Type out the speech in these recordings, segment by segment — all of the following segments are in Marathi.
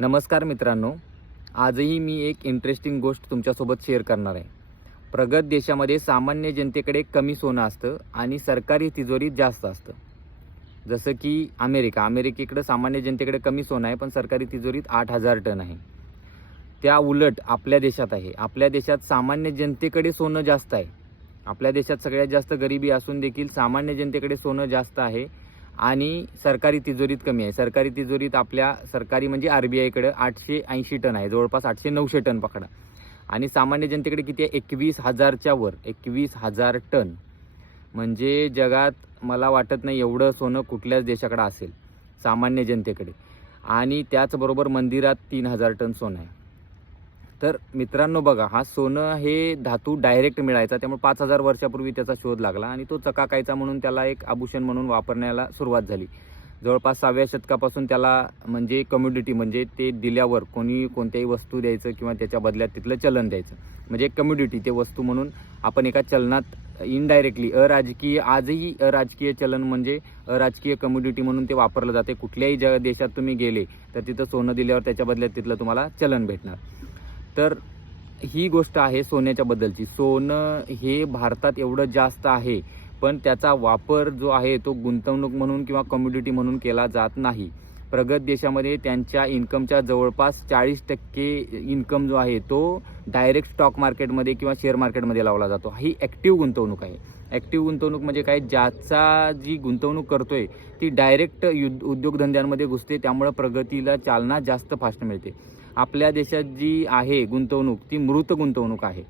नमस्कार मित्रांनो, आजही मी एक इंटरेस्टिंग गोष्ट तुमच्यासोबत शेअर करणार आहे। प्रगत देशामध्ये सामान्य जनतेकडे कमी सोनं असतं आणि सरकारी तिजोरीत जास्त असतं। जसं की अमेरिकेकडे सामान्य जनतेकडे कमी सोनं आहे, पण सरकारी तिजोरीत 8,000 टन आहे। त्या उलट आपल्या देशात आहे। आपल्या देशात सामान्य जनतेकडे सोनं जास्त आहे। आपल्या देशात सगळ्यात जास्त गरिबी असून देखील सामान्य जनतेकडे सोनं जास्त आहे आणि सरकारी तिजोरीत कमी आहे। सरकारी तिजोरीत आपल्या सरकारी म्हणजे आरबीआयकडे 880 टन आहे, जवळपास 800-900 टन पकडा। आणि सामान्य जनतेकडे किती आहे? 21,000च्या वर, 21,000 टन। म्हणजे जगात मला वाटत नाही एवढं सोनं कुठल्याच देशाकडे असेल सामान्य जनतेकडे। आणि त्याचबरोबर मंदिरात 3,000 टन सोनं आहे। तर मित्रांनो बघा, हा सोनं हे धातू डायरेक्ट मिळायचा, त्यामुळे 5,000 वर्षापूर्वी त्याचा शोध लागला आणि तो चकाकायचा म्हणून त्याला एक आभूषण म्हणून वापरण्याला सुरुवात झाली। जवळपास 6व्या शतकापासून त्याला म्हणजे कम्युडिटी, म्हणजे ते दिल्यावर कोणी कोणत्याही वस्तू द्यायचं किंवा त्याच्या बदल्यात तिथलं चलन द्यायचं, म्हणजे एक कम्युडिटी, ते वस्तू म्हणून आपण एका चलनात इनडायरेक्टली अराजकीय, आजही अराजकीय चलन म्हणजे अराजकीय कम्युडिटी म्हणून ते वापरलं जाते। कुठल्याही देशात तुम्ही गेले तर तिथं सोनं दिल्यावर त्याच्या बदल्यात तिथलं तुम्हाला चलन भेटणार। तर ही गोष्ट आहे सोन्याच्या बद्दलची। सोनं हे भारतात एवढं जास्त आहे, पण त्याचा वापर जो आहे तो गुंतवणूक म्हणून किंवा कम्युडिटी म्हणून केला जात नाही। प्रगत देशामध्ये त्यांच्या इन्कमच्या जवळपास 40% इन्कम जो आहे तो डायरेक्ट स्टॉक मार्केटमध्ये किंवा शेअर मार्केटमध्ये लावला जातो। ही ॲक्टिव्ह गुंतवणूक आहे। ॲक्टिव्ह गुंतवणूक म्हणजे काय? ज्याचा जी गुंतवणूक करतोय ती डायरेक्ट उद्योगधंद्यांमध्ये घुसते, त्यामुळे प्रगतीला चालना जास्त फास्ट मिळते। आपल्या देशात जी आहे गुंतवणूक ती मृत गुंतवणूक आहे।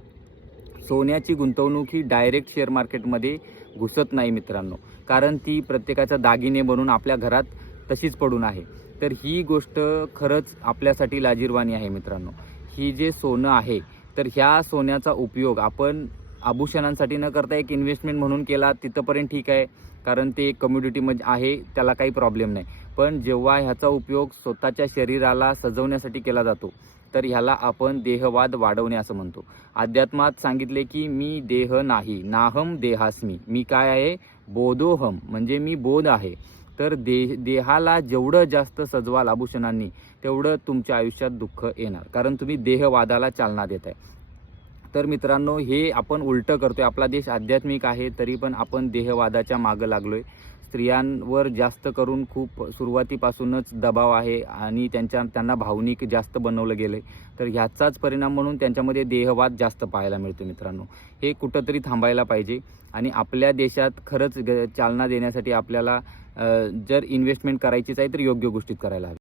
सोन्याची गुंतवणूक ही डायरेक्ट शेअर मार्केटमध्ये घुसत नाही मित्रांनो, कारण ती प्रत्येकाचा दागिने बनून आपल्या घरात तशीच पडून आहे। तर ही गोष्ट खरंच आपल्यासाठी लाजिरवाणी आहे मित्रांनो। ही जे सोनं आहे, तर ह्या सोन्याचा उपयोग आपण आभूषणांसाठी न करता एक इन्व्हेस्टमेंट म्हणून केला तिथंपर्यंत ठीक आहे, कारण ते एक कम्युडिटीमध्ये आहे, त्याला काही प्रॉब्लेम नाही। पण जेव्हा ह्याचा उपयोग स्वतःच्या शरीराला सजवण्यासाठी केला जातो, तर ह्याला आपण देहवाद वाढवणे असं म्हणतो। अध्यात्मात सांगितले की मी देह नाही, नाहम देहास्मी, मी काय आहे? बोधोहम, म्हणजे मी बोध आहे। तर देहाला जेवढं जास्त सजवाल आभूषणांनी, तेवढं तुमच्या आयुष्यात दुःख येणार, कारण तुम्ही देहवादाला चालना देताय। तर मित्रांनो, हे आपण उलटं करतोय। आपला देश आध्यात्मिक आहे तरी पण आपण देहवादाच्या मागं लागलोय। स्त्रियांवर जास्त करून खूप सुरुवातीपासूनच दबाव आहे आणि त्यांना भावनिक जास्त बनवलं गेलंय। तर ह्याचाच परिणाम म्हणून त्यांच्यामध्ये देहवाद जास्त पाहायला मिळतो मित्रांनो। हे कुठंतरी थांबायला पाहिजे आणि आपल्या देशात खरंच चालना देण्यासाठी आपल्याला जर इन्व्हेस्टमेंट करायचीच आहे तर योग्य गोष्टीत करायला हवी।